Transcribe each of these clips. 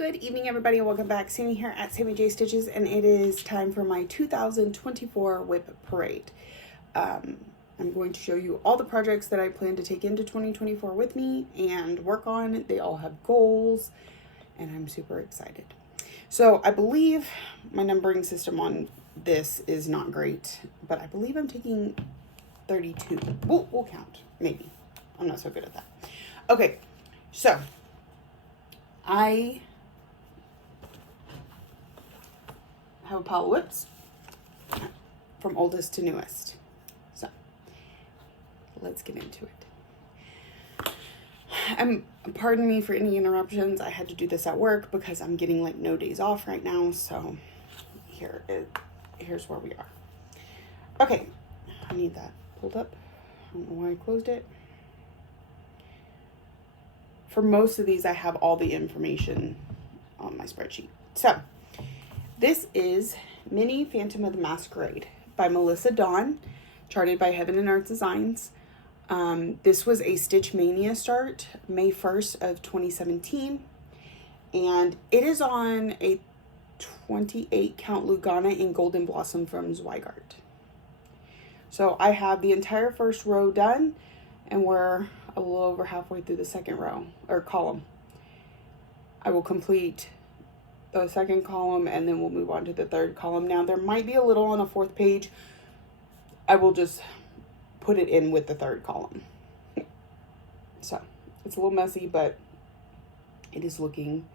Good evening, everybody, and welcome back. Sammy here at Sammy J Stitches, and it is time for my 2024 WIP parade. I'm going to show you all the projects that I plan to take into 2024 with me and work on. They all have goals, and I'm super excited. So I believe my numbering system on this is not great, but I believe I'm taking 32. We'll count, maybe. I'm not so good at that. Okay, so I have a pile of WIPs from oldest to newest. So let's get into it. Pardon me for any interruptions. I had to do this at work because I'm getting like no days off right now. So here's where we are. Okay, I need that pulled up. I don't know why I closed it. For most of these, I have all the information on my spreadsheet. So this is Mini Phantom of the Masquerade by Melissa Dawn, charted by Heaven and Earth Designs. This was a Stitch Mania start, May 1st of 2017. And it is on a 28 count Lugana in Golden Blossom from Zweigart. So I have the entire first row done, and we're a little over halfway through the second row, or column. I will complete the second column, and then we'll move on to the third column. Now, there might be a little on the fourth page. I will just put it in with the third column. So, it's a little messy, but it is looking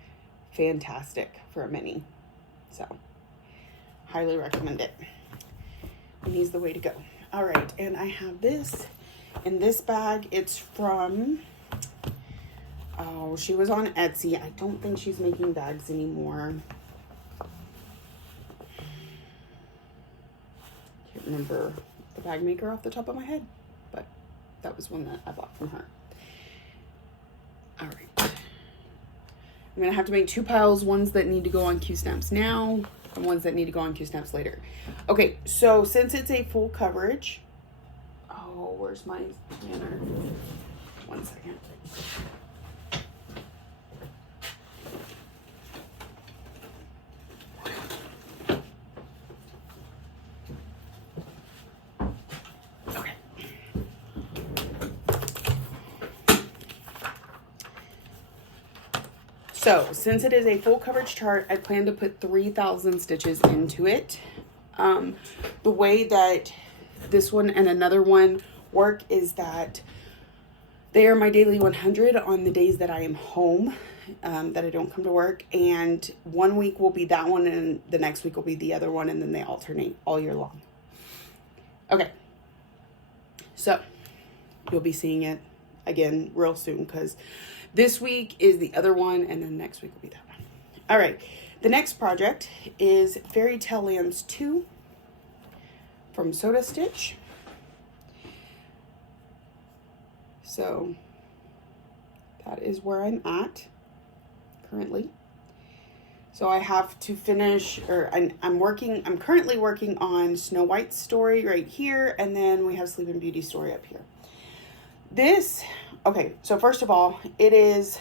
fantastic for a mini. So, highly recommend it. Mini's the way to go. All right, and I have this in this bag. It's from... oh, she was on Etsy. I don't think she's making bags anymore. Can't remember the bag maker off the top of my head, but that was one that I bought from her. All right. I'm going to have to make two piles, ones that need to go on Q-snaps now and ones that need to go on Q-snaps later. Okay, so since it's a full coverage... oh, where's my planner? 1 second. So, since it is a full coverage chart, I plan to put 3,000 stitches into it. The way that this one and another one work is that they are my daily 100 on the days that I am home, that I don't come to work. And 1 week will be that one, and the next week will be the other one, and then they alternate all year long. Okay. So, you'll be seeing it again real soon, because this week is the other one, and then next week will be that one. All right. The next project is Fairy Tale Lands 2 from Soda Stitch. So that is where I'm at currently. So I have to finish, or I'm currently working on Snow White's story right here, and then we have Sleeping Beauty's story up here. This, okay, so first of all, it is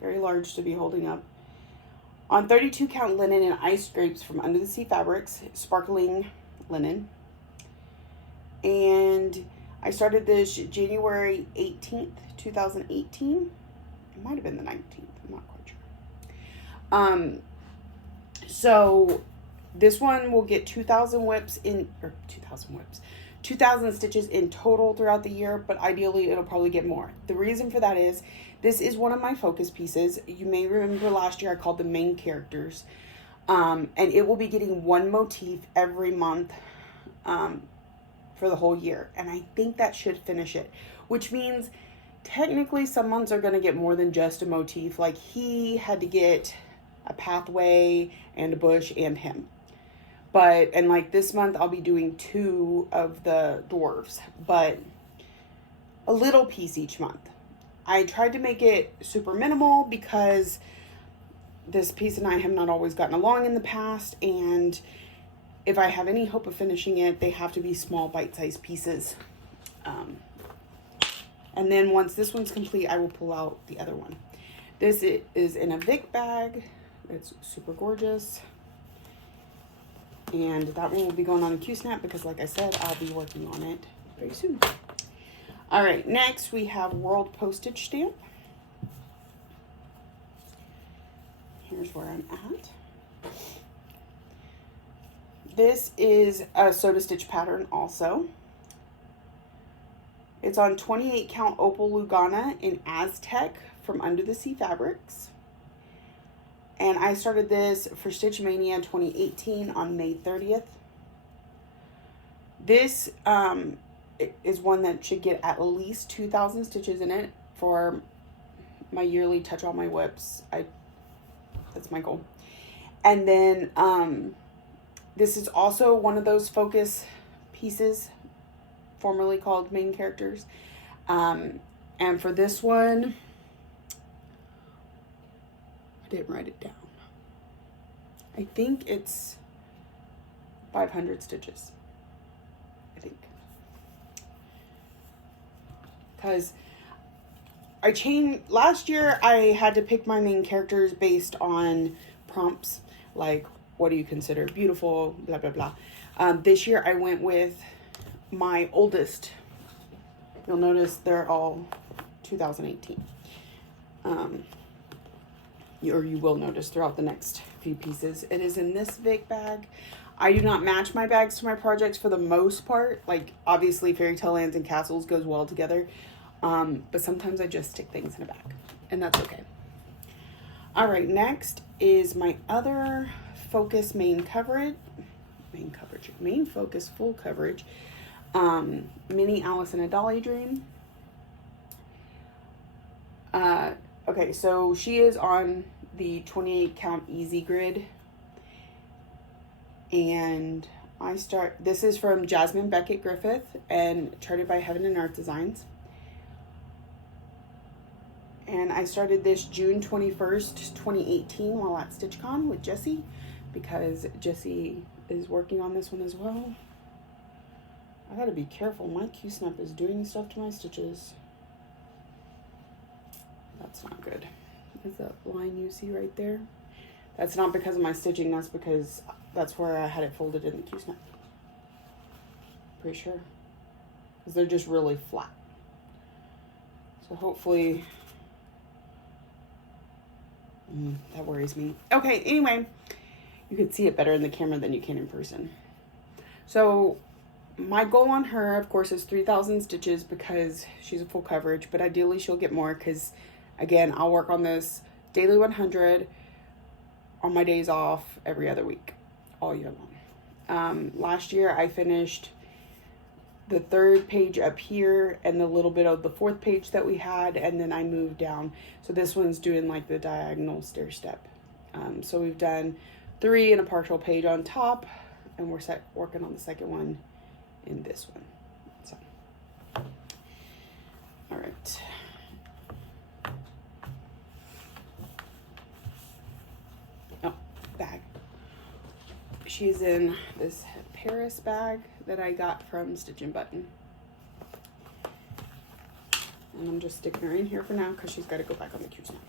very large to be holding up. On 32 count linen and ice drapes from Under the Sea Fabrics, sparkling linen. And I started this January 18th, 2018. It might have been the 19th, I'm not quite sure. So this one will get 2,000 WIPs in, or 2,000 WIPs. 2,000 stitches in total throughout the year, but ideally it'll probably get more. The reason for that is this is one of my focus pieces. You may remember last year I called them main characters, and it will be getting one motif every month for the whole year, and I think that should finish it, which means technically some months are going to get more than just a motif. Like he had to get a pathway and a bush and him. But, and like this month, I'll be doing 2 of the dwarves, but a little piece each month. I tried to make it super minimal because this piece and I have not always gotten along in the past. And if I have any hope of finishing it, they have to be small bite-sized pieces. And then once this one's complete, I will pull out the other one. This is in a WIP bag. It's super gorgeous. And that one will be going on a Q-snap because, like I said, I'll be working on it very soon. All right, next we have World Postage Stamp. Here's where I'm at. This is a soda stitch pattern also. It's on 28 count Opal Lugana in Aztec from Under the Sea Fabrics. And I started this for Stitch Mania 2018 on May 30th. This is one that should get at least 2,000 stitches in it for my yearly touch all my WIPs. That's my goal. And then this is also one of those focus pieces formerly called main characters. And for this one, I didn't write it down. I think it's 500 stitches. I think. Because I changed, last year I had to pick my main characters based on prompts, like what do you consider beautiful, blah, blah, blah. This year I went with my oldest. You'll notice they're all 2018. Or you will notice throughout the next few pieces. It is in this big bag. I do not match my bags to my projects for the most part. Like, obviously, Fairy Tale Lands and Castles goes well together. But sometimes I just stick things in a bag. And that's okay. All right, next is my other focus main focus full coverage. Mini Alice in a Dolly Dream. Okay, so she is on the 28 count easy grid. And this is from Jasmine Beckett Griffith and charted by Heaven and Earth Designs. And I started this June 21st, 2018 while at StitchCon with Jessie, because Jessie is working on this one as well. I gotta be careful. My Q-snap is doing stuff to my stitches. That's not good. Is that line you see right there? That's not because of my stitching. That's because that's where I had it folded in the Q-snap. Pretty sure. Because they're just really flat. So hopefully... that worries me. Okay, anyway. You could see it better in the camera than you can in person. So... my goal on her, of course, is 3,000 stitches because she's a full coverage, but ideally she'll get more because, again, I'll work on this daily 100 on my days off every other week, all year long. Last year, I finished the 3rd page up here and the little bit of the 4th page that we had, and then I moved down. So this one's doing like the diagonal stair step. So we've done 3 and a partial page on top, and we're working on the second one in this one. So, all right. Oh, bag. She's in this Paris bag that I got from Stitch and Button. And I'm just sticking her in here for now because she's got to go back on the Q-snap.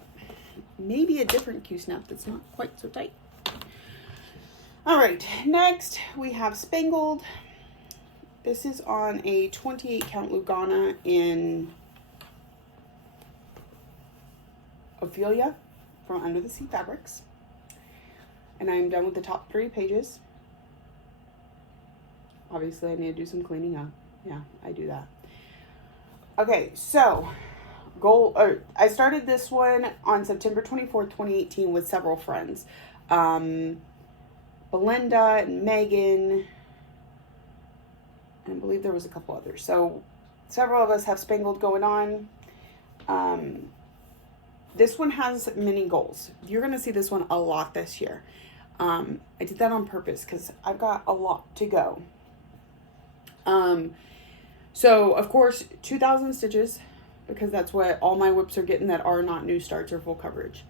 Maybe a different Q-snap that's not quite so tight. All right, next we have Spangled. This is on a 28 count Lugana in Ophelia from Under the Sea Fabrics. And I'm done with the top 3 pages. Obviously I need to do some cleaning up. Yeah, I do that. Okay, so I started this one on September 24th, 2018 with several friends. Belinda and Megan, and I believe there was a couple others. So several of us have Spangled going on. This one has mini goals. You're going to see this one a lot this year. I did that on purpose because I've got a lot to go. So of course, 2,000 stitches, because that's what all my WIPs are getting that are not new starts or full coverage.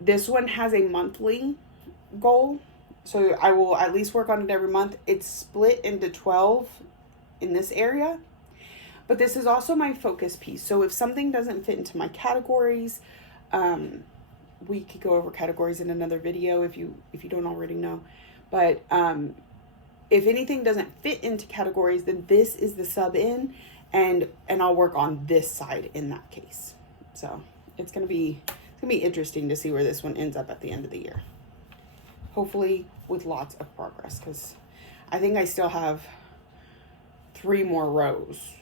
This one has a monthly goal, so I will at least work on it every month. It's split into 12 in this area, But this is also my focus piece. So if something doesn't fit into my categories, we could go over categories in another video if you don't already know. But if anything doesn't fit into categories, then this is the sub in, and I'll work on this side in that case. So it's gonna be interesting to see where this one ends up at the end of the year. Hopefully with lots of progress, because I think I still have 3 more rows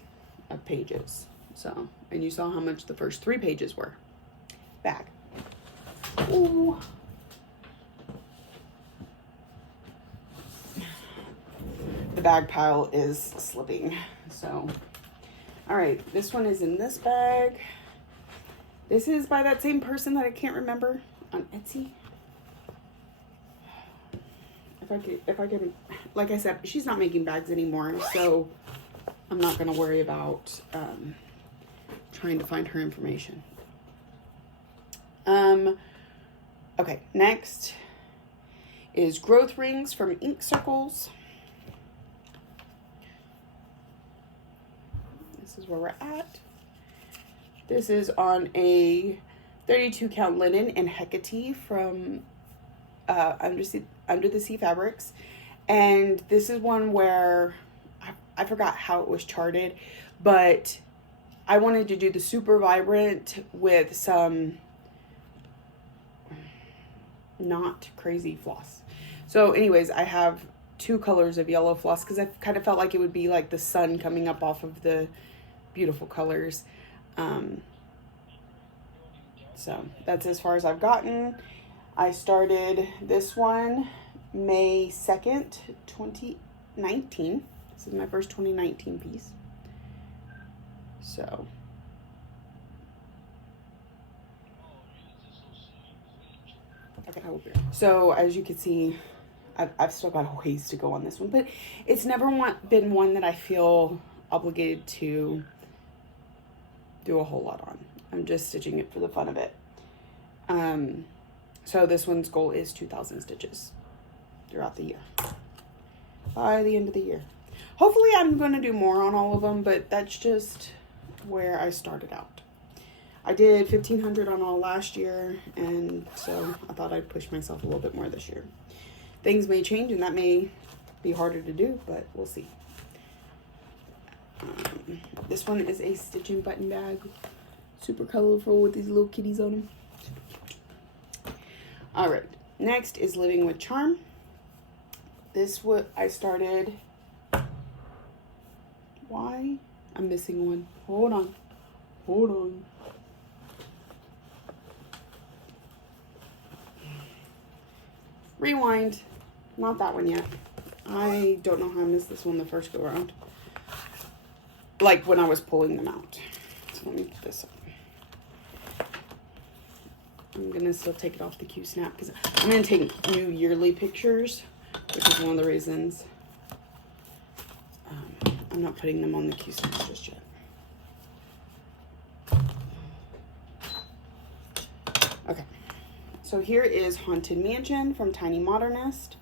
of pages. So, and you saw how much the first 3 pages were. Bag. Ooh. The bag pile is slipping. So, all right, this one is in this bag. This is by that same person that I can't remember on Etsy. If I can, like I said, she's not making bags anymore, so I'm not gonna worry about trying to find her information. Okay, next is growth rings from Ink Circles. This is where we're at. This is on a 32 count linen and Hecate from Under the Sea Fabrics. And this is one where I forgot how it was charted, but I wanted to do the super vibrant with some not crazy floss. So anyways, I have 2 colors of yellow floss because I kind of felt like it would be like the sun coming up off of the beautiful colors. So that's as far as I've gotten. I started this one May 2nd, 2019. This is my first 2019 piece. So okay. So as you can see, I've still got a ways to go on this one, but it's never been one that I feel obligated to do a whole lot on. I'm just stitching it for the fun of it. So this one's goal is 2,000 stitches throughout the year by the end of the year. Hopefully I'm going to do more on all of them, but that's just where I started out. I did 1,500 on all last year, and so I thought I'd push myself a little bit more this year. Things may change, and that may be harder to do, but we'll see. This one is a stitching button bag. Super colorful with these little kitties on them. All right, next is Living with Charm. This what I started. Why? I'm missing one. Hold on. Rewind. Not that one yet. I don't know how I missed this one the first go around. Like when I was pulling them out. So let me put this up. I'm going to still take it off the Q Snap because I'm going to take new yearly pictures, which is one of the reasons I'm not putting them on the Q Snap just yet. Okay, so here is Haunted Mansion from Tiny Modernist.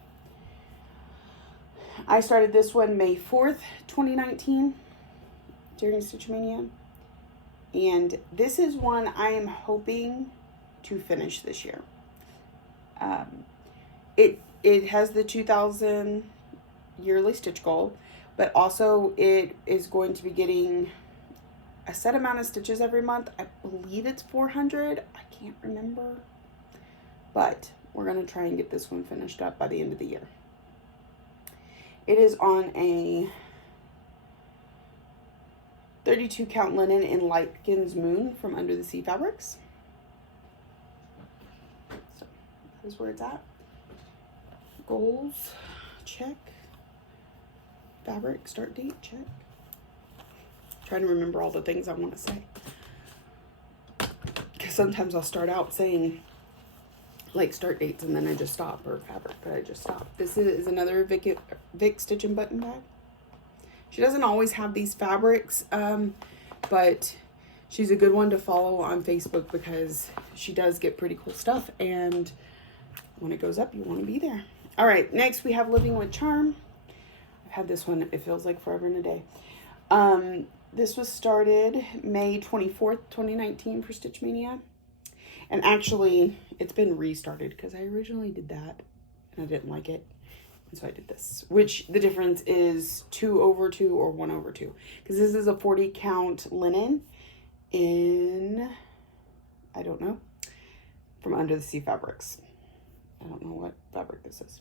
I started this one May 4th, 2019 during Stitch Mania. And this is one I am hoping to finish this year. It has the 2,000 yearly stitch goal, but also it is going to be getting a set amount of stitches every month. I believe it's 400. I can't remember, but we're going to try and get this one finished up by the end of the year. It is on a 32 count linen in Lightkin's Moon from Under the Sea Fabrics. So that is where it's at. Goals, check. Fabric, start date, check. Trying to remember all the things I want to say. Because sometimes I'll start out saying like start dates and then I just stop, or fabric, but I just stop. This is another Vic Stitch and Button bag. She doesn't always have these fabrics, but she's a good one to follow on Facebook because she does get pretty cool stuff, and when it goes up, you want to be there. All right, next we have Living with Charm. I've had this one, it feels like forever and a day. This was started May 24th, 2019 for Stitch Mania. And actually, it's been restarted because I originally did that and I didn't like it. And so I did this, which the difference is 2/2 or 1/2. Because this is a 40 count linen in, I don't know, from Under the Sea Fabrics. I don't know what fabric this is.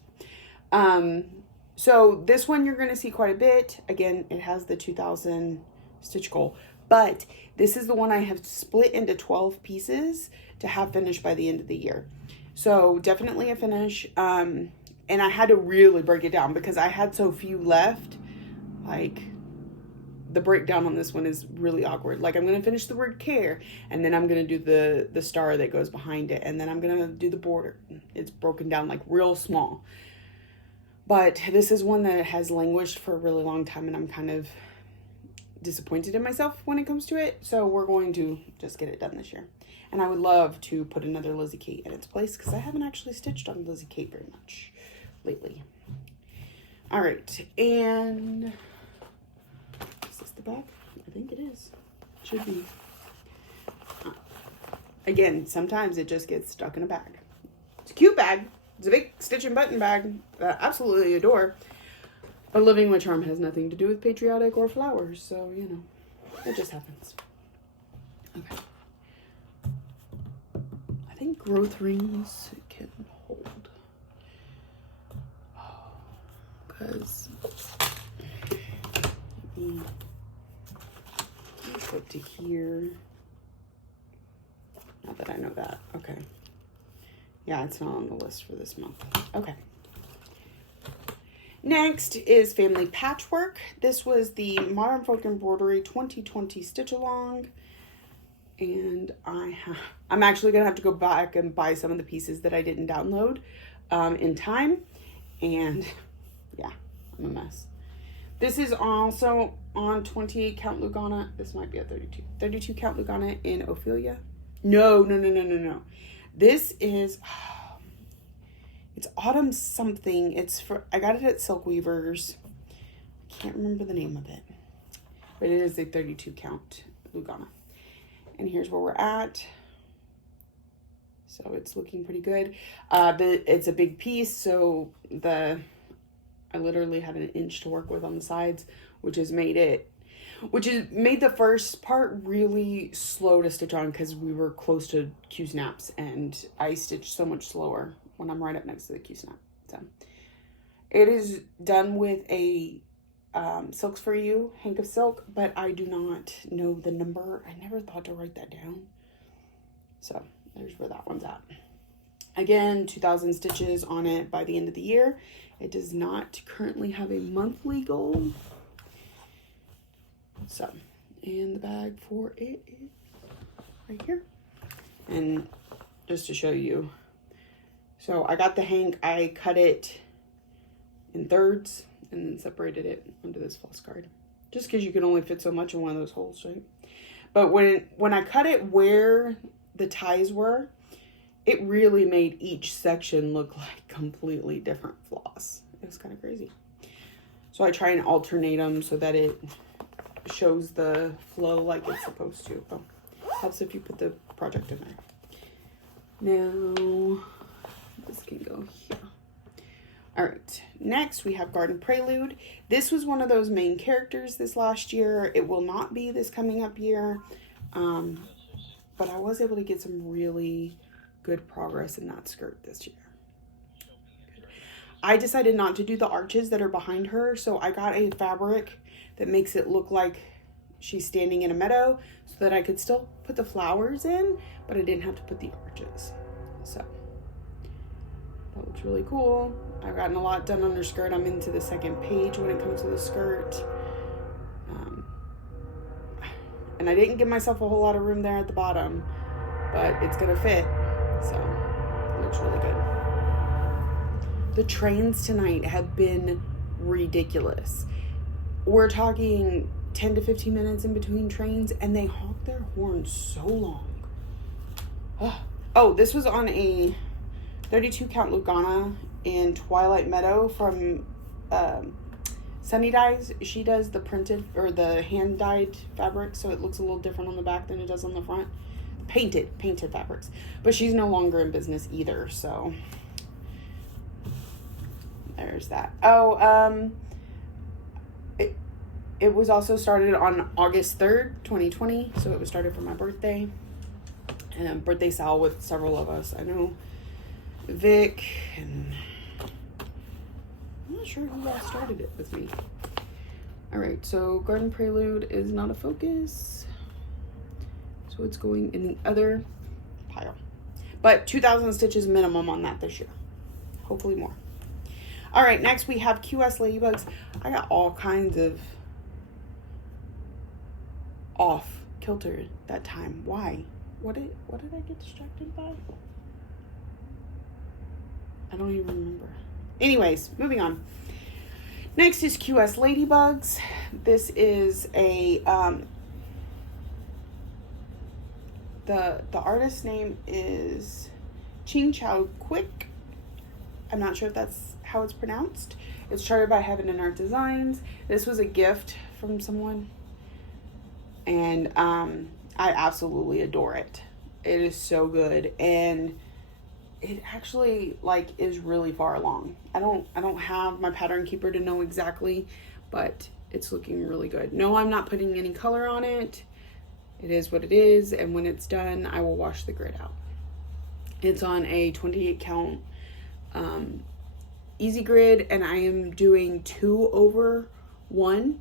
So this one you're going to see quite a bit. Again, it has the 2000 stitch goal, but this is the one I have split into 12 pieces to have finished by the end of the year. So definitely a finish. And I had to really break it down because I had so few left. Like, the breakdown on this one is really awkward. Like, I'm going to finish the word care, and then I'm going to do the star that goes behind it, and then I'm going to do the border. It's broken down like real small. But this is one that has languished for a really long time, and I'm kind of disappointed in myself when it comes to it. So we're going to just get it done this year. And I would love to put another Lizzie Kate in its place because I haven't actually stitched on Lizzie Kate very much lately. All right, and is this the back? I think it is. It should be. Again, sometimes it just gets stuck in a bag. It's a cute bag. It's a big stitch and button bag that I absolutely adore. But living with charm has nothing to do with patriotic or flowers, so you know, it just happens. Okay. I think growth rings can hold. Because let me go to here. Not that I know that. Okay. Yeah, it's not on the list for this month. Okay. Next is Family Patchwork. This was the Modern Folk Embroidery 2020 Stitch Along. And I'm actually going to have to go back and buy some of the pieces that I didn't download in time. And yeah, I'm a mess. This is also on 28 count Lugana. This might be a 32. 32 count Lugana in Ophelia. No. This is, it's Autumn something. It's for, I got it at Silk Weavers. I can't remember the name of it. But it is a 32 count Lugana. And here's where we're at. So it's looking pretty good. It's a big piece, so I literally had an inch to work with on the sides, which has made the first part really slow to stitch on because we were close to Q snaps, and I stitch so much slower when I'm right up next to the Q snap. So it is done with a Silks for You hank of silk, but I do not know the number. I never thought to write that down. So there's where that one's at. Again, 2,000 stitches on it by the end of the year. It does not currently have a monthly goal. So, and the bag for it is right here. And just to show you, so I got the hank, I cut it in thirds and then separated it onto this floss card. Just because you can only fit so much in one of those holes, right? But when I cut it where the ties were, it really made each section look like completely different floss. It was kind of crazy. So I try and alternate them so that it shows the flow like it's supposed to. Oh, helps if you put the project in there. Now, this can go here. All right, next we have Garden Prelude. This was one of those main characters this last year. It will not be this coming up year, but I was able to get some really good progress in that skirt this year. I decided not to do the arches that are behind her, so I got a fabric that makes it look like she's standing in a meadow so that I could still put the flowers in, but I didn't have to put the arches. So that looks really cool. I've gotten a lot done on her skirt. I'm into the second page when it comes to the skirt. And I didn't give myself a whole lot of room there at the bottom, but it's gonna fit. So it looks really good. The trains tonight have been ridiculous. We're talking 10 to 15 minutes in between trains, and they honk their horns so long. Oh, this was on a 32 count Lugana in Twilight Meadow from Sunny Dyes, she does the printed or the hand dyed fabric, so it looks a little different on the back than it does on the front. Painted fabrics. But she's no longer in business either, so there's that. Oh, it was also started on August 3rd, 2020, so it was started for my birthday. And a birthday sale with several of us. I know Vic and I'm not sure who else started it with me. Alright, so Garden Prelude is not a focus. So it's going in the other pile. But 2,000 stitches minimum on that this year. Hopefully more. Alright, next we have QS Ladybugs. I got all kinds of off kilter that time. Why? What did I get distracted by? I don't even remember. Anyways, moving on. Next is QS Ladybugs. This is a the artist's name is Ching Chao Quick. I'm not sure if that's how it's pronounced. It's charted by Heaven and Art Designs. This was a gift from someone, and I absolutely adore it. It is so good, and it actually like is really far along. I don't have my pattern keeper to know exactly, but it's looking really good. No, I'm not putting any color on it. It is what it is, and when it's done, I will wash the grid out. It's on a 28 count easy grid, and I am doing 2/1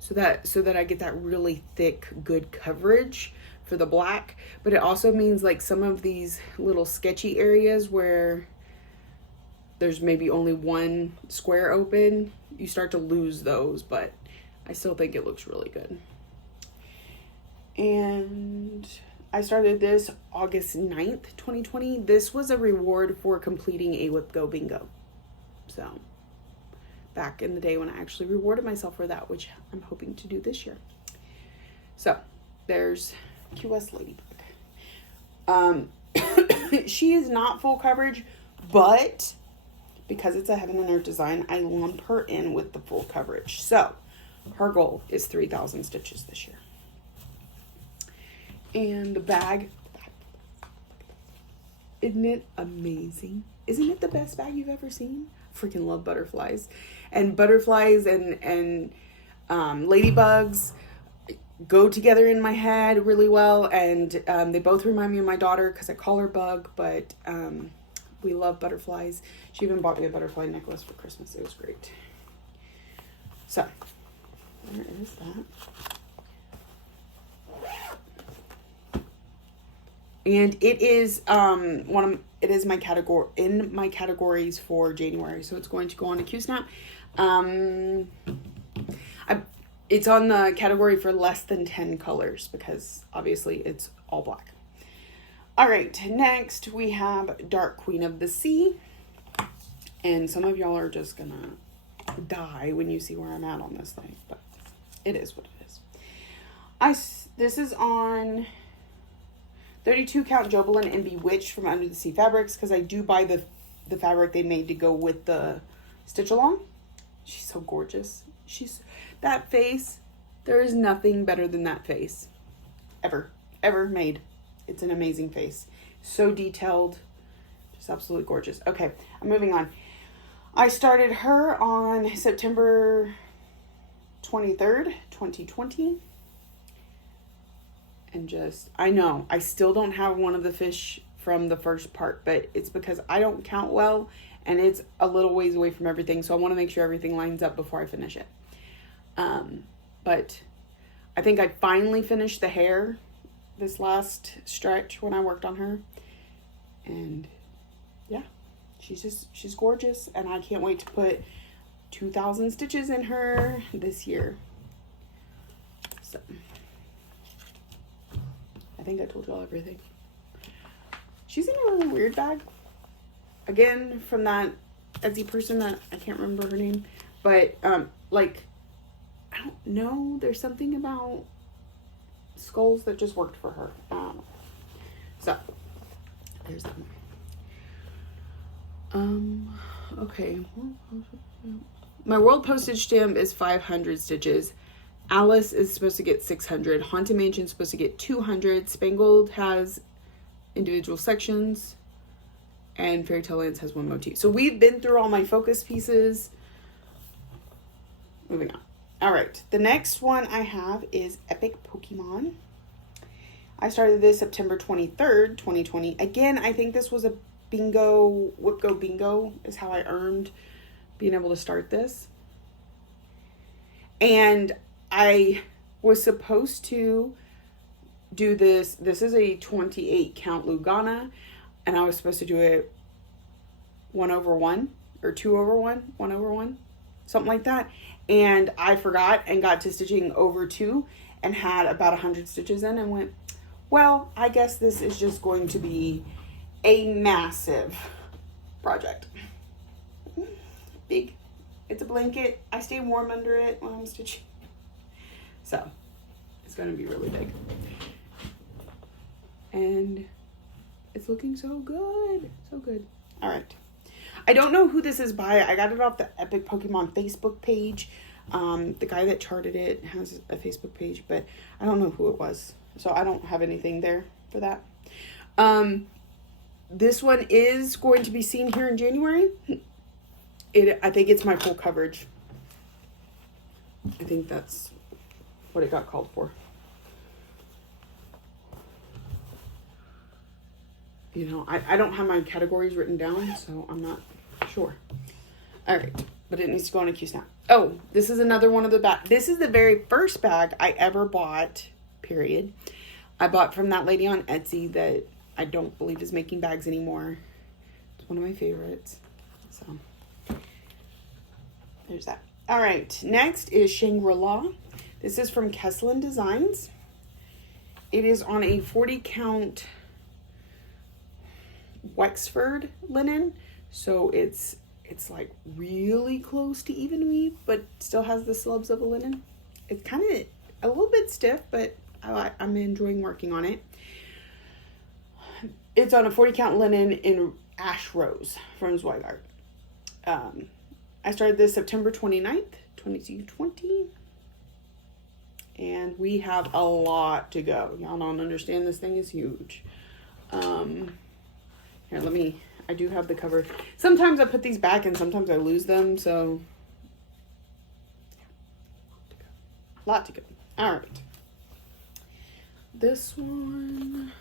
so that I get that really thick, good coverage for the black. But it also means like some of these little sketchy areas where there's maybe only one square open, you start to lose those, but I still think it looks really good. And I started this August 9th, 2020. This was a reward for completing a WIP Go bingo. So back in the day when I actually rewarded myself for that, which I'm hoping to do this year. So there's QS Ladybug. She is not full coverage, but because it's a Heaven and Earth design, I lump her in with the full coverage. So her goal is 3,000 stitches this year. And the bag, isn't it amazing? Isn't it the best bag you've ever seen? Freaking love butterflies. And butterflies and ladybugs go together in my head really well, and they both remind me of my daughter because I call her Bug, but we love butterflies. She even bought me a butterfly necklace for Christmas. It was great. So where is that? And it is it is my category in my categories for January, so it's going to go on a Q-Snap. It's on the category for less than 10 colors because obviously it's all black. All right, next we have Dark Queen of the Sea. And some of y'all are just gonna die when you see where I'm at on this thing, but it is what it is. This is on 32 count Jobelin and Bewitched from Under the Sea Fabrics because I do buy the fabric they made to go with the stitch along. She's so gorgeous. That face, there is nothing better than that face ever made. It's an amazing face. So detailed, just absolutely gorgeous. Okay, I'm moving on. I started her on September 23rd, 2020. And I know, I still don't have one of the fish from the first part, but it's because I don't count well and it's a little ways away from everything. So I want to make sure everything lines up before I finish it. But I think I finally finished the hair this last stretch when I worked on her. And yeah, she's gorgeous. And I can't wait to put 2,000 stitches in her this year. So I think I told y'all everything. She's in a really weird bag. Again, from that Etsy person that I can't remember her name. But, like, I don't know. There's something about skulls that just worked for her. So, there's that one. Okay. My world postage stamp is 500 stitches. Alice is supposed to get 600. Haunted Mansion is supposed to get 200. Spangled has individual sections. And Fairy Tale Lands has one motif. So we've been through all my focus pieces. Moving on. All right. The next one I have is Epic Pokemon. I started this September 23rd, 2020. Again, I think this was a bingo, WIP Go bingo is how I earned being able to start this. And I was supposed to do this. This is a 28 count Lugana. And I was supposed to do it 1/1 or 2/1, 1/1, something like that. And I forgot and got to stitching over 2 and had about 100 stitches in and went, well, I guess this is just going to be a massive project. Big. It's a blanket. I stay warm under it when I'm stitching. So it's going to be really big. And it's looking so good. So good. All right. I don't know who this is by. I got it off the Epic Pokemon Facebook page. The guy that charted it has a Facebook page, but I don't know who it was. So I don't have anything there for that. This one is going to be seen here in January. I think it's my full coverage. I think that's what it got called for. You know, I don't have my categories written down, so I'm not sure. All right, but it needs to go on a Q-snap. Oh, this is another one of the bag. This is the very first bag I ever bought, period. I bought from that lady on Etsy that I don't believe is making bags anymore. It's one of my favorites. So, there's that. All right, next is Shangri-La. This is from Kesslin Designs. It is on a 40 count Wexford linen, so it's like really close to even weave, but still has the slubs of a linen. It's kind of a little bit stiff, but I'm enjoying working on it. It's on a 40 count linen in Ash Rose from Zweigart. I started this September 29th, 2020. And we have a lot to go. Y'all don't understand, this thing is huge. Here, I do have the cover. Sometimes I put these back and sometimes I lose them, so. A lot to go. All right. This one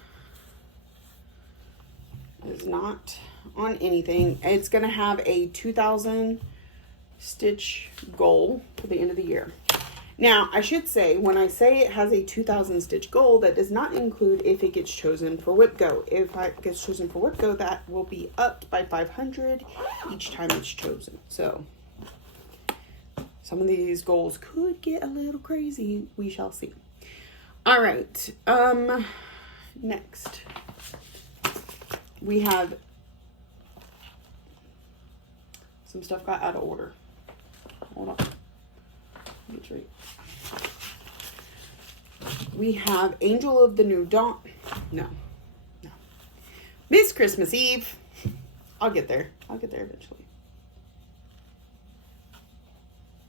is not on anything. It's going to have a 2,000 stitch goal for the end of the year. Now, I should say, when I say it has a 2,000 stitch goal, that does not include if it gets chosen for WIP Go. If it gets chosen for WIP Go, that will be upped by 500 each time it's chosen. So, some of these goals could get a little crazy. We shall see. All right. Next, we have some stuff got out of order. Hold on. That's right. We have Angel of the New Dawn. No. Miss Christmas Eve. I'll get there. Eventually.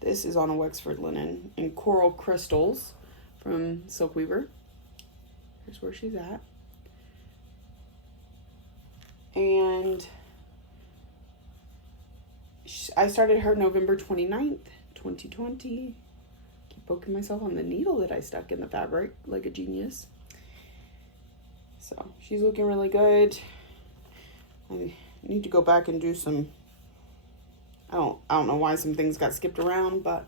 This is on a Wexford linen in Coral Crystals from Silk Weaver. Here's where she's at. And I started her November 29th, 2020. Keep poking myself on the needle that I stuck in the fabric like a genius. So she's looking really good. I need to go back and do some, I don't know why some things got skipped around, but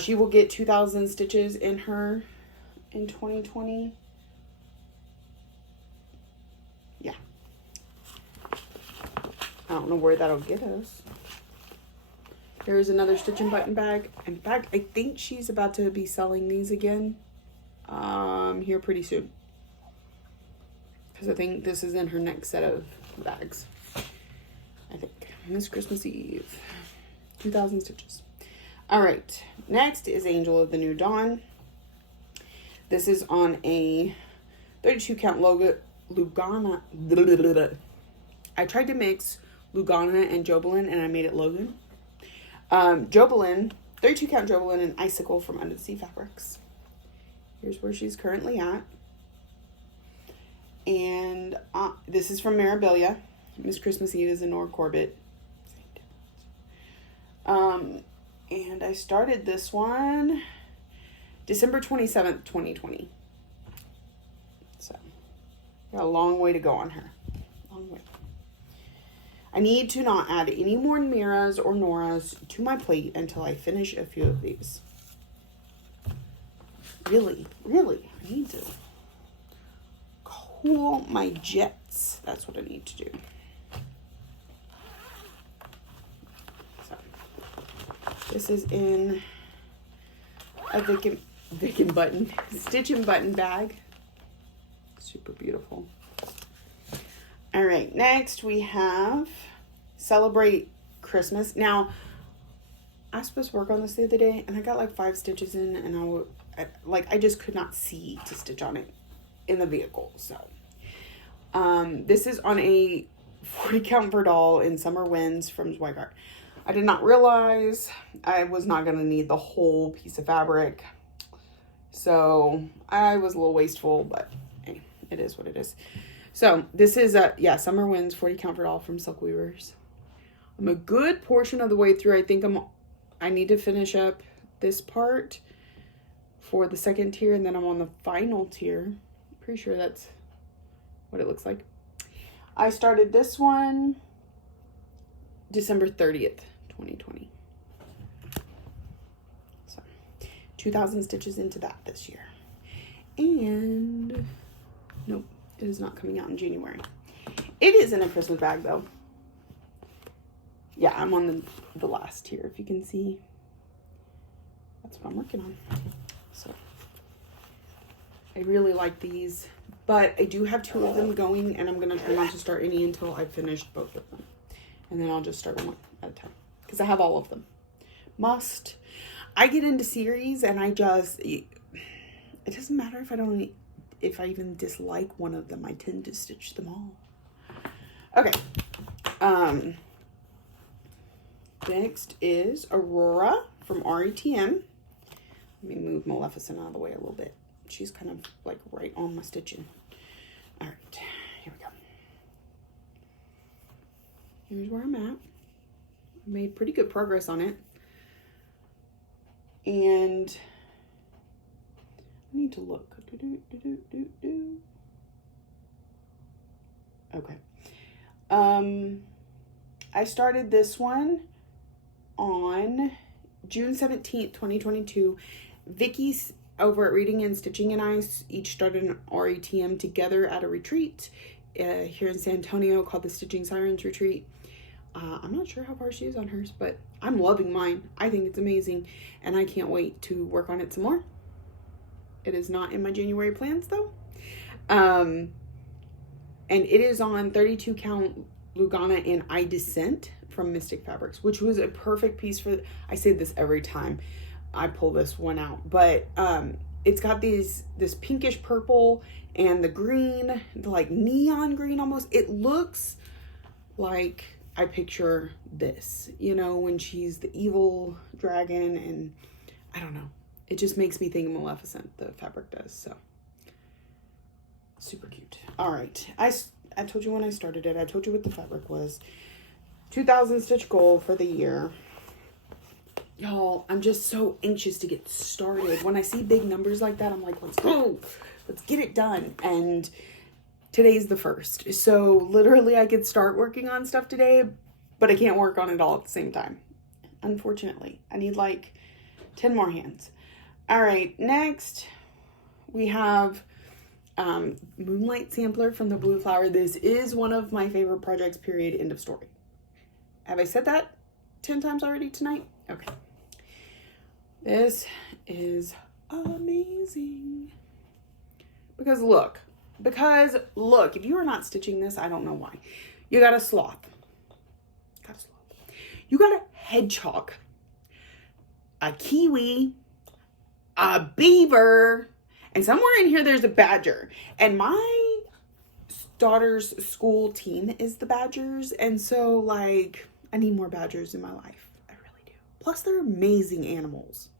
she will get 2,000 stitches in her in 2020. Yeah. I don't know where that'll get us. There's another stitch and button bag. In fact, I think she's about to be selling these again here pretty soon. Because I think this is in her next set of bags. I think. Miss Christmas Eve. 2,000 stitches. All right. Next is Angel of the New Dawn. This is on a 32 count Lugana. I tried to mix Lugana and Jobelin and I made it Logan. Jobelin, 32 count Jobelin and Icicle from Under the Sea Fabrics. Here's where she's currently at. And this is from Mirabilia. Miss Christmas Eve is a Nord Corbett. And I started this one December 27th, 2020. So, got a long way to go on her. Long way. I need to not add any more Miras or Noras to my plate until I finish a few of these. Really, I need to cool my jets. That's what I need to do. So, this is in a Vic and Button, Stitch and Button bag. Super beautiful. All right, next we have Celebrate Christmas. Now, I was supposed to work on this the other day, and I got like 5 stitches in, and I just could not see to stitch on it in the vehicle. So, this is on a 40 count Verdal in Summer Winds from Zweigart. I did not realize I was not going to need the whole piece of fabric, so I was a little wasteful, but hey, it is what it is. So this is Summer Winds 40 count Verdal from Silk Weavers. I'm a good portion of the way through. I think I need to finish up this part for the second tier, and then I'm on the final tier. Pretty sure that's what it looks like. I started this one December 30th, 2020. So 2,000 stitches into that this year. And nope, it is not coming out in January. It is in a Christmas bag though. Yeah, I'm on the last tier, if you can see. That's what I'm working on. So I really like these, but I do have 2 of them going, and I'm going to try not to start any until I've finished both of them. And then I'll just start one at a time, because I have all of them. I get into series, and it doesn't matter if I even dislike one of them. I tend to stitch them all. Okay. Next is Aurora from RETM. Let me move Maleficent out of the way a little bit. She's kind of like right on my stitching. All right, here we go. Here's where I'm at. I made pretty good progress on it. And I need to look. Okay. I started this one on June 17th, 2022. Vicky's over at Reading and Stitching and I each started an RETM together at a retreat here in San Antonio called the Stitching Sirens Retreat. I'm not sure how far she is on hers, but I'm loving mine. I think it's amazing, and I can't wait to work on it some more. It is not in my January plans though. And it is on 32 count Lugana in I Descent from Mystic Fabrics, which was a perfect piece for, I say this every time I pull this one out, but it's got this pinkish purple and the green, like neon green almost. It looks like I picture this, when she's the evil dragon, and I don't know. It just makes me think of Maleficent, the fabric does, so. Super cute. All right. I told you when I started it. I told you what the fabric was. 2,000 stitch goal for the year. Y'all, I'm just so anxious to get started. When I see big numbers like that, I'm like, let's go. Let's get it done. And today's the 1st. So literally I could start working on stuff today, but I can't work on it all at the same time. Unfortunately, I need like 10 more hands. All right. Next we have Moonlight sampler from the Blue Flower. This is one of my favorite projects, period, end of story. Have I said that 10 times already tonight? Okay. This is amazing. Because look, if you are not stitching this, I don't know why. You got a sloth. You got a hedgehog, a kiwi, a beaver, and somewhere in here there's a badger. And my daughter's school team is the badgers. And so, like, I need more badgers in my life. I really do. Plus, they're amazing animals.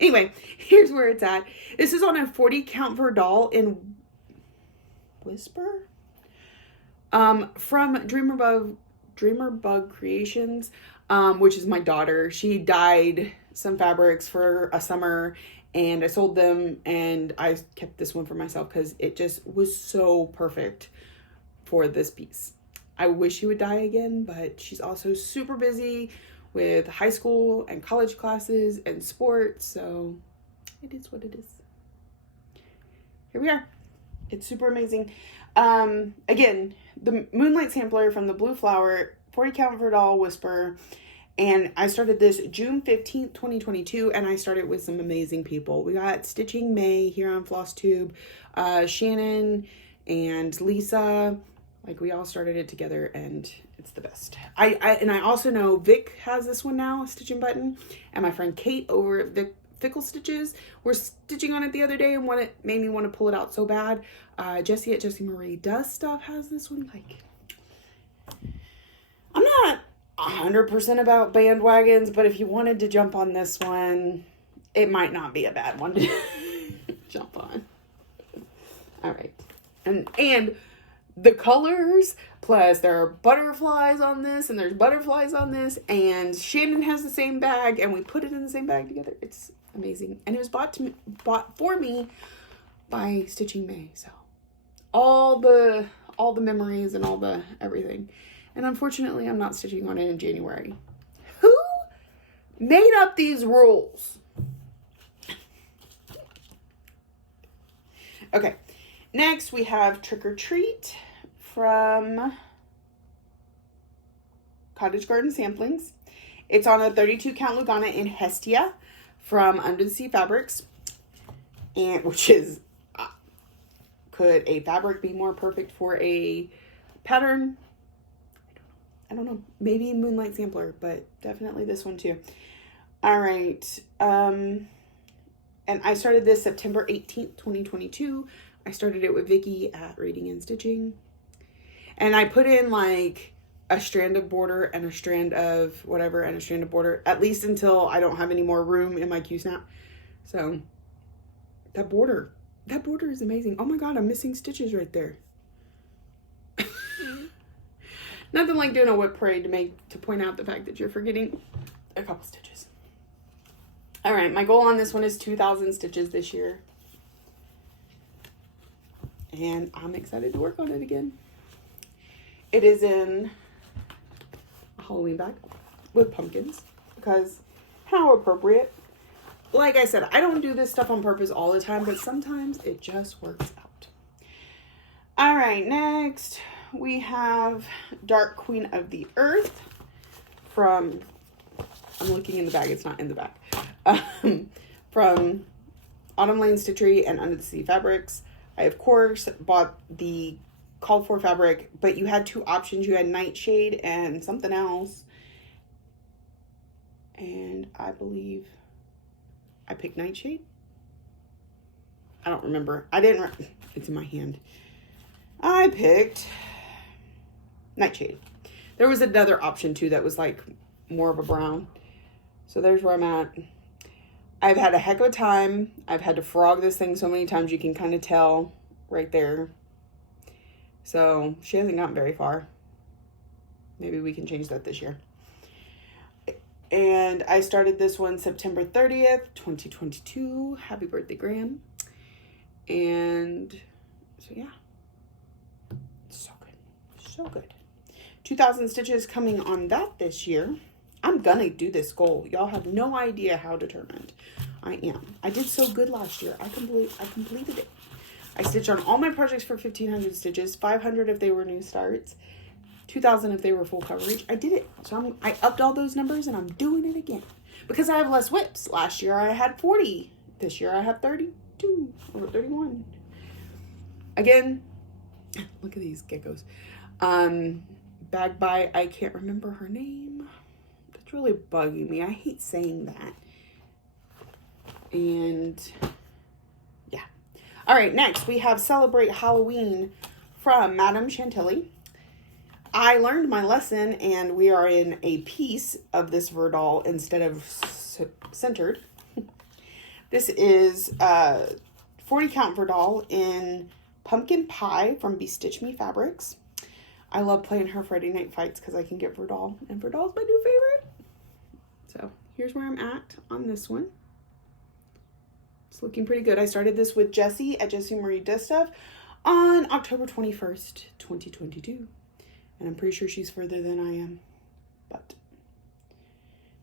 Anyway, here's where it's at. This is on a 40 count for doll in Whisper. From Dreamerbug Creations, which is my daughter. She dyed some fabrics for a summer and I sold them, and I kept this one for myself because it just was so perfect for this piece. I wish she would dye again, but she's also super busy with high school and college classes and sports, so it is what it is. Here we are. It's super amazing. Again, the Moonlight sampler from the Blue Flower, 40 count for doll, Whisper. And I started this June 15th, 2022, and I started with some amazing people. We got Stitching May here on Flosstube, Shannon and Lisa. Like, we all started it together, and it's the best. I also know Vic has this one now, Stitching Button, and my friend Kate over at Vic Fickle Stitches were stitching on it the other day, and it made me want to pull it out so bad. Jessie at Jessie Marie Does Stuff has this one. Like, I'm not 100% about bandwagons, but if you wanted to jump on this one, it might not be a bad one to jump on. All right. And the colors, plus there are butterflies on this, and there's butterflies on this, and Shannon has the same bag, and we put it in the same bag together. It's amazing. And it was bought for me by Stitching May. So all the memories and all the everything. And unfortunately, I'm not stitching on it in January. Who made up these rules? Okay. Next, we have Trick or Treat from Cottage Garden Samplings. It's on a 32 count Lugana in Hestia from Under the Sea Fabrics. And which is, could a fabric be more perfect for a pattern? I don't know. Maybe Moonlight Sampler, but definitely this one too. All right. And I started this September 18th, 2022. I started it with Vicky at Reading and Stitching. And I put in like a strand of border and a strand of whatever and a strand of border, at least until I don't have any more room in my Q-snap. So that border is amazing. Oh my God, I'm missing stitches right there. Nothing like doing a WIP parade to point out the fact that you're forgetting a couple stitches. All right, my goal on this one is 2,000 stitches this year. And I'm excited to work on it again. It is in a Halloween bag with pumpkins because how appropriate. Like I said, I don't do this stuff on purpose all the time, but sometimes it just works out. All right, next we have Dark Queen of the Earth from, I'm looking in the bag, it's not in the bag, from Autumn Lane Stitchery and Under the Sea Fabrics. I, of course, bought the called for fabric, but you had two options. You had Nightshade and something else. And I believe I picked Nightshade. I don't remember. It's in my hand. I picked Nightshade. There was another option too that was like more of a brown. So there's where I'm at. I've had a heck of a time. I've had to frog this thing so many times you can kind of tell right there. So she hasn't gotten very far. Maybe we can change that this year. And I started this one September 30th, 2022. Happy birthday, Graham. And so yeah. So good. So good. 2,000 stitches coming on that this year. I'm gonna do this goal. Y'all have no idea how determined I am. I did so good last year. I completed it. I stitched on all my projects for 1,500 stitches, 500 if they were new starts, 2,000 if they were full coverage. I did it. So I upped all those numbers and I'm doing it again. Because I have less WIPs. Last year I had 40. This year I have 32 or 31. Again, look at these geckos. Bag by, I can't remember her name. That's really bugging me. I hate saying that. And yeah. All right, next we have Celebrate Halloween from Madame Chantilly. I learned my lesson, and we are in a piece of this Verdal instead of centered. This is 40 count Verdal in Pumpkin Pie from Bestitch Me Fabrics. I love playing her Friday Night Fights because I can get Verdal, and Verdal's my new favorite. So here's where I'm at on this one. It's looking pretty good. I started this with Jessie at Jessie Marie Does Stuff on October 21st, 2022. And I'm pretty sure she's further than I am. But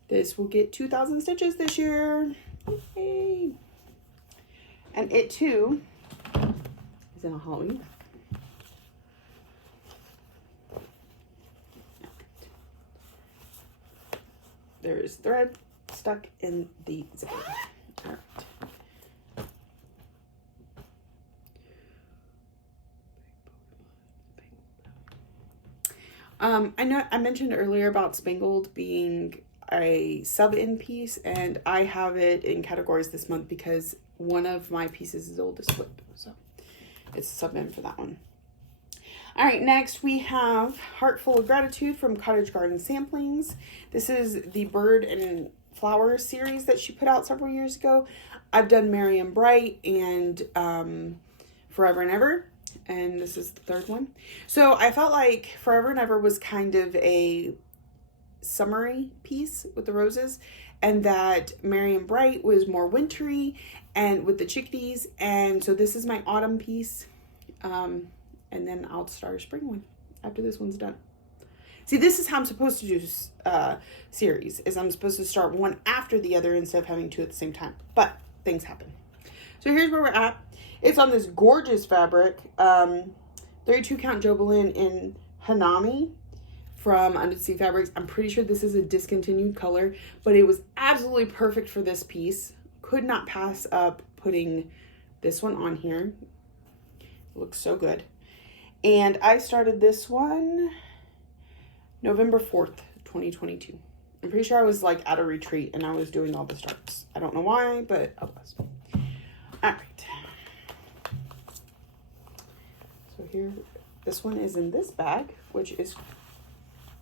this will get 2,000 stitches this year. Yay! And it too is in a Halloween bag. There is thread stuck in the zipper. All right. I know I mentioned earlier about Spangled being a sub-in piece, and I have it in categories this month because one of my pieces is oldest WIP, so it's a sub-in for that one. All right, next we have Heart Full of Gratitude from Cottage Garden Samplings. This is the Bird and Flower series that she put out several years ago. I've done Merry and Bright and Forever and Ever, and this is the third one. So I felt like Forever and Ever was kind of a summery piece with the roses, and that Merry and Bright was more wintry and with the chickadees, and so this is my autumn piece. And then I'll start a spring one after this one's done. See, this is how I'm supposed to do series, is I'm supposed to start one after the other instead of having two at the same time. But things happen. So here's where we're at. It's on this gorgeous fabric, 32 count Jobelin in Hanami from Under the Sea Fabrics. I'm pretty sure this is a discontinued color, but it was absolutely perfect for this piece. Could not pass up putting this one on here. It looks so good. And I started this one November 4th, 2022. I'm pretty sure I was like at a retreat and I was doing all the starts. I don't know why, but I was. All right. So here, this one is in this bag, which is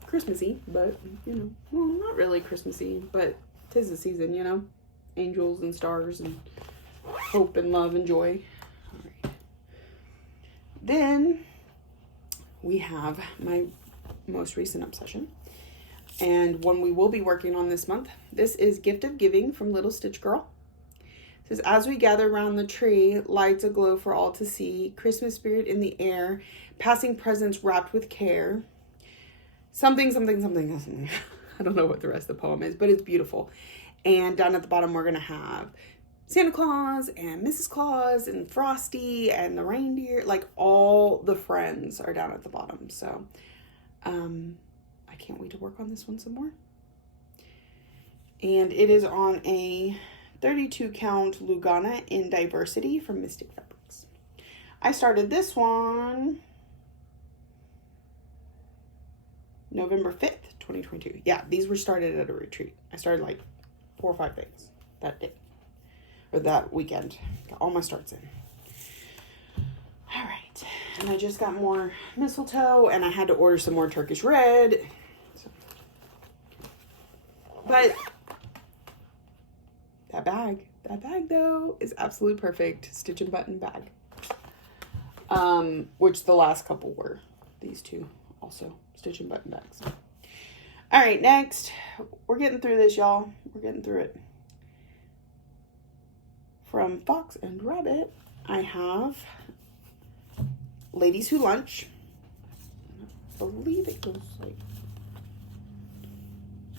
Christmassy, but you know, well, not really Christmassy, but 'tis the season, you know, angels and stars and hope and love and joy. All right. Then we have my most recent obsession, and one we will be working on this month. This is Gift of Giving from Little Stitch Girl. It says, as we gather around the tree, lights aglow for all to see, Christmas spirit in the air, passing presents wrapped with care. Something, something, something, something. I don't know what the rest of the poem is, but it's beautiful. And down at the bottom, we're going to have Santa Claus and Mrs. Claus and Frosty and the reindeer, like all the friends are down at the bottom. So I can't wait to work on this one some more. And it is on a 32 count Lugana in Diversity from Mystic Fabrics. I started this one November 5th, 2022. Yeah, these were started at a retreat. I started like 4 or 5 things that day. Or that weekend. Got all my starts in. All right. And I just got more mistletoe, and I had to order some more Turkish red. So. But that bag though is absolutely perfect. Stitch and button bag. Which the last couple were. These two also stitch and button bags. All right, next. We're getting through this, y'all. We're getting through it. From Fox and Rabbit, I have Ladies Who Lunch. I believe it goes like,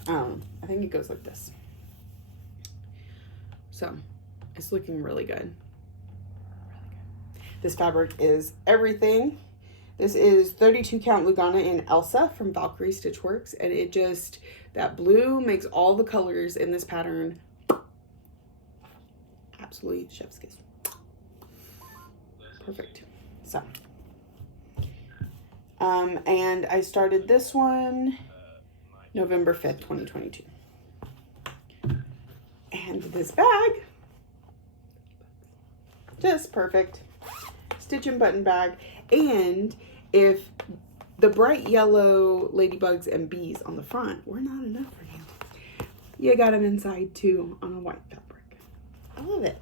I think it goes like this. So, it's looking really good. Really good. This fabric is everything. This is 32 count Lugana in Elsa from Valkyrie Stitchworks, and it just, that blue makes all the colors in this pattern absolutely chef's kiss. Perfect. So, and I started this one November 5th, 2022. And this bag, just perfect. Stitch and button bag. And if the bright yellow ladybugs and bees on the front were not enough for you. You got them inside too on a white fabric. I love it.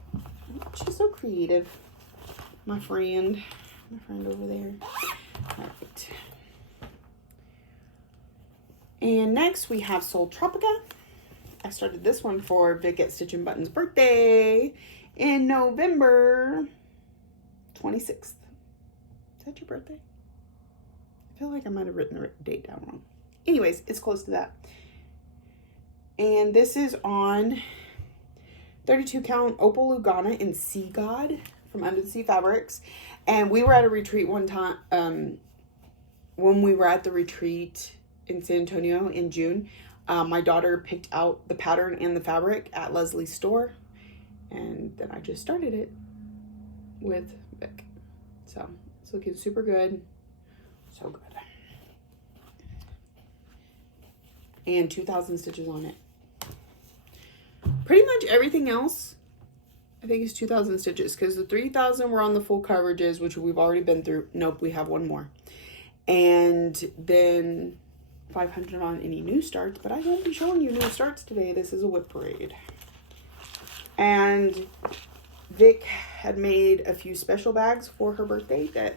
She's so creative. My friend over there. All right. And next we have Soul Tropica. I started this one for Vic at Stitch and Button's birthday in November 26th. Is that your birthday? I feel like I might have written the date down wrong. Anyways, it's close to that. And this is on 32 count Opal Lugana in Sea God from Under the Sea Fabrics. And we were at a retreat one time, when we were at the retreat in San Antonio in June, my daughter picked out the pattern and the fabric at Leslie's store. And then I just started it with Vic. So it's looking super good. So good. And 2,000 stitches on it. Pretty much everything else, I think, is 2,000 stitches, because the 3,000 were on the full coverages, which we've already been through. Nope, we have one more. And then 500 on any new starts, but I won't be showing you new starts today. This is a WIP parade. And Vic had made a few special bags for her birthday that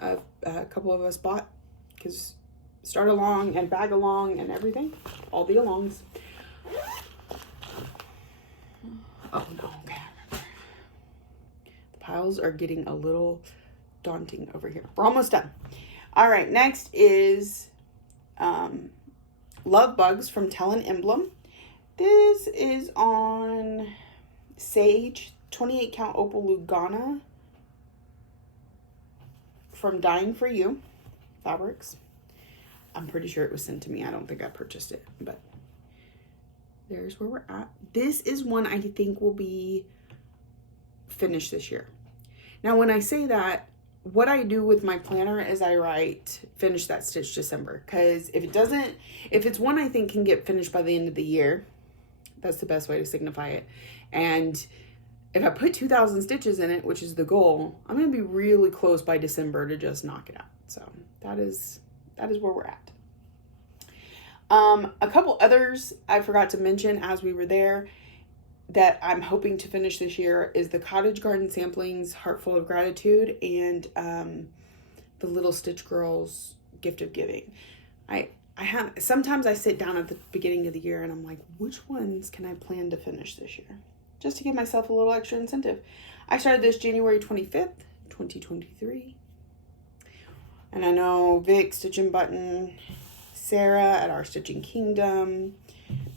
a couple of us bought, because start along and bag along and everything, all the alongs. Oh no, okay. The piles are getting a little daunting over here. We're almost done. All right, next is Love Bugs from Talon Emblem. This is on Sage 28 count Opal Lugana from Dying for You Fabrics. I'm pretty sure it was sent to me. I don't think I purchased it, but there's where we're at. This is one I think will be finished this year. Now, when I say that, what I do with my planner is I write finish that stitch December, because if it's one I think can get finished by the end of the year, that's the best way to signify it. And if I put 2,000 stitches in it, which is the goal, I'm going to be really close by December to just knock it out. So that is where we're at. A couple others I forgot to mention as we were there that I'm hoping to finish this year is the Cottage Garden Samplings Heartful of Gratitude and the Little Stitch Girls Gift of Giving. Sometimes I sit down at the beginning of the year and I'm like, which ones can I plan to finish this year? Just to give myself a little extra incentive. I started this January 25th, 2023. And I know Vic, Stitch and Button, Sarah at Our Stitching Kingdom,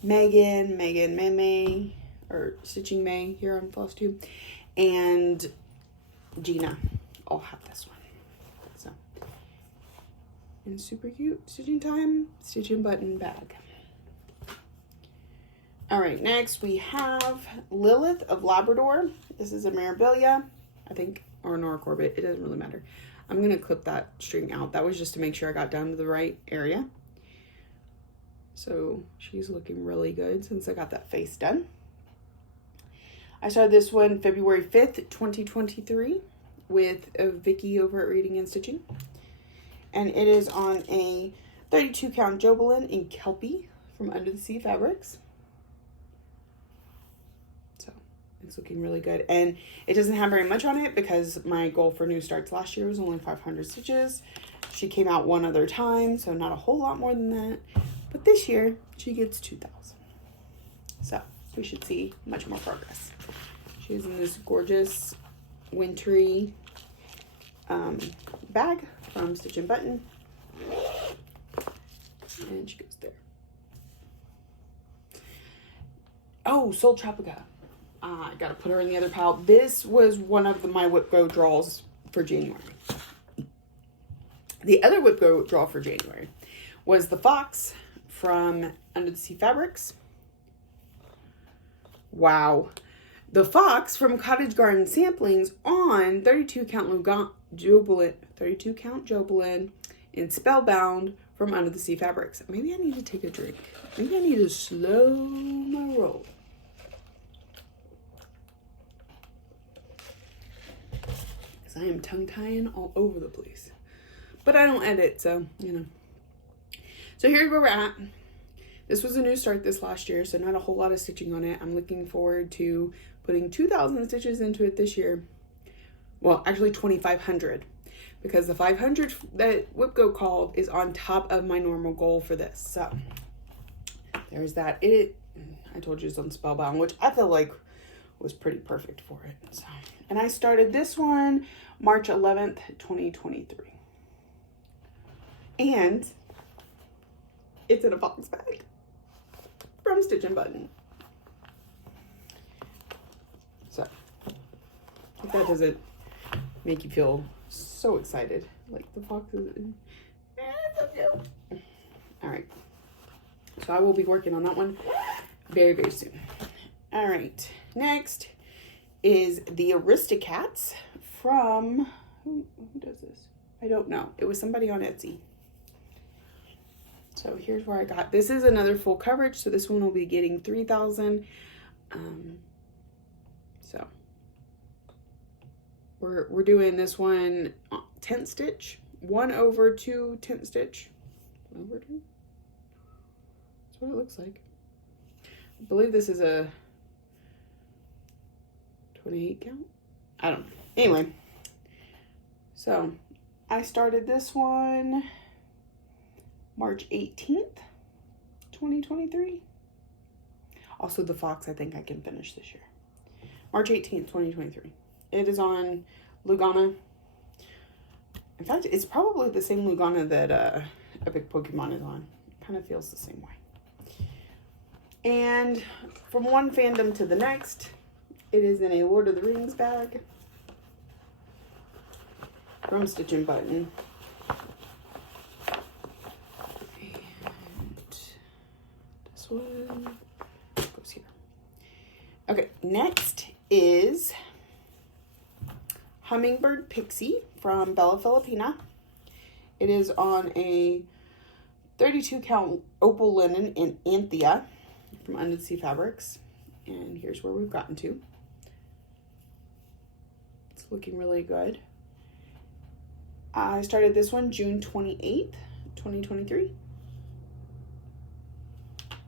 Megan, May, or Stitching May here on Flosstube, and Gina all have this one. So, and super cute Stitching Time, Stitch and Button bag. All right, next we have Lilith of Labrador. This is a Mirabilia, I think, or a Nora Corbett. It doesn't really matter. I'm going to clip that string out. That was just to make sure I got down to the right area. So she's looking really good since I got that face done. I started this one February 5th, 2023 with Vicky over at Reading and Stitching. And it is on a 32 count Jobelin in Kelpie from Under the Sea Fabrics. So it's looking really good. And it doesn't have very much on it because my goal for new starts last year was only 500 stitches. She came out one other time, so not a whole lot more than that. But this year, she gets 2,000. So we should see much more progress. She's in this gorgeous wintry bag from Stitch and Button. And she goes there. Oh, Soul Tropica. I gotta put her in the other pile. This was one of my WIP Go draws for January. The other WIP Go draw for January was the Fox from Under the Sea Fabrics. Wow. The Fox from Cottage Garden Samplings on 32 count Jobelin in Spellbound from Under the Sea Fabrics. Maybe I need to take a drink. Maybe I need to slow my roll. Because I am tongue-tying all over the place. But I don't edit, so, you know. So here's where we're at. This was a new start this last year, so not a whole lot of stitching on it. I'm looking forward to putting 2,000 stitches into it this year. Well, actually 2,500, because the 500 that WIP Go called is on top of my normal goal for this. So there's that. I told you it's on Spellbound, which I feel like was pretty perfect for it. So, and I started this one March 11th, 2023. And it's in a box bag from Stitch and Button. So, if that doesn't make you feel so excited, like the foxes. So cute. All right. So I will be working on that one very, very soon. All right. Next is the Aristocats from, who does this? I don't know. It was somebody on Etsy. So here's where I got, this is another full coverage. So this one will be getting 3,000. So we're doing this one 10 stitch, 1/2 10 stitch, 1/2. That's what it looks like. I believe this is a 28 count. I don't know. Anyway, so I started this one March 18th, 2023. Also the fox, I think I can finish this year. March 18th, 2023. It is on Lugana. In fact, it's probably the same Lugana that Epic Pokemon is on. Kind of feels the same way. And from one fandom to the next, it is in a Lord of the Rings bag from Stitch and Button. And this one goes here. Okay, next is Hummingbird Pixie from Bella Filipina. It is on a 32 count opal linen in Anthea from Under the Sea Fabrics. And here's where we've gotten to. It's looking really good. I started this one June 28th, 2023.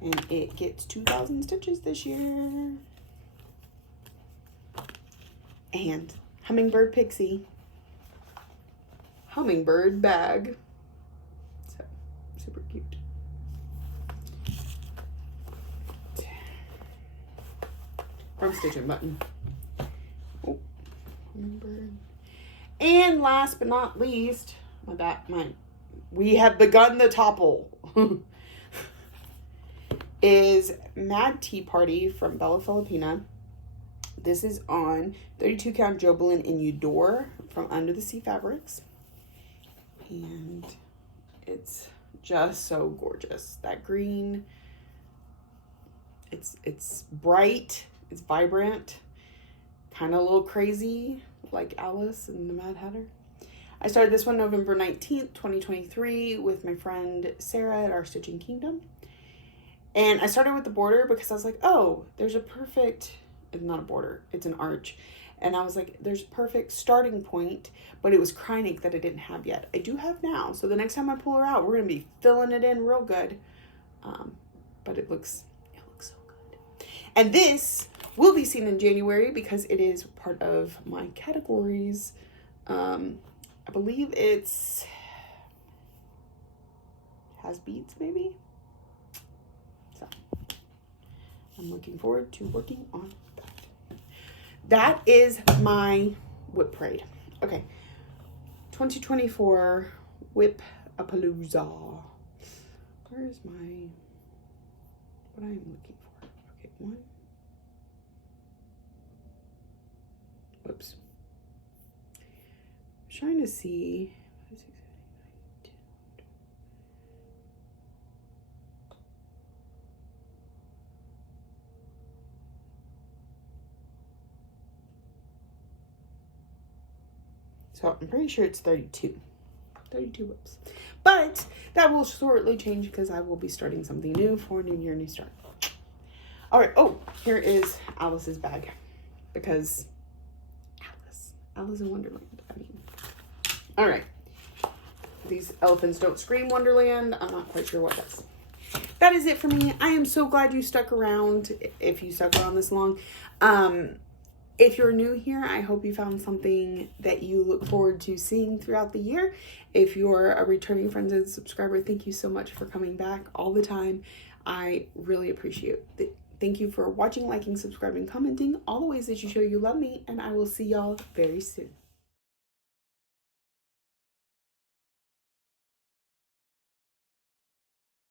And it gets 2,000 stitches this year. And Hummingbird Pixie. Hummingbird bag. So, super cute. From Stitch and Button. Oh, Hummingbird. And last but not least, we have begun the topple. Is Mad Tea Party from Bella Filipina. This is on 32 count Jobelin in Eudora from Under the Sea Fabrics. And it's just so gorgeous. That green, it's bright, it's vibrant, kind of a little crazy, like Alice and the Mad Hatter. I started this one November 19th, 2023 with my friend Sarah at Our Stitching Kingdom. And I started with the border because I was like, oh, there's a perfect, it's not a border, it's an arch. And I was like, there's a perfect starting point, but it was Kreinik that I didn't have yet. I do have now. So the next time I pull her out, we're going to be filling it in real good. But it looks so good. And this will be seen in January because it is part of my categories. I believe it's has beads maybe. So I'm looking forward to working on that. That is my WIP parade. Okay. 2024 WIP Apalooza. Where is my, what I am looking for? Okay, one. Whoops. I'm trying to see. So I'm pretty sure it's 32 WIPs. But that will shortly change because I will be starting something new for New Year, New Start. All right. Oh, here is Alice's bag. Because Alice in Wonderland, I mean. All right. These elephants don't scream Wonderland. I'm not quite sure what does. That is it for me. I am so glad you stuck around, if you stuck around this long. If you're new here, I hope you found something that you look forward to seeing throughout the year. If you're a returning friend and subscriber, thank you so much for coming back all the time. I really appreciate it. Thank you for watching, liking, subscribing, commenting, all the ways that you show you love me, and I will see y'all very soon.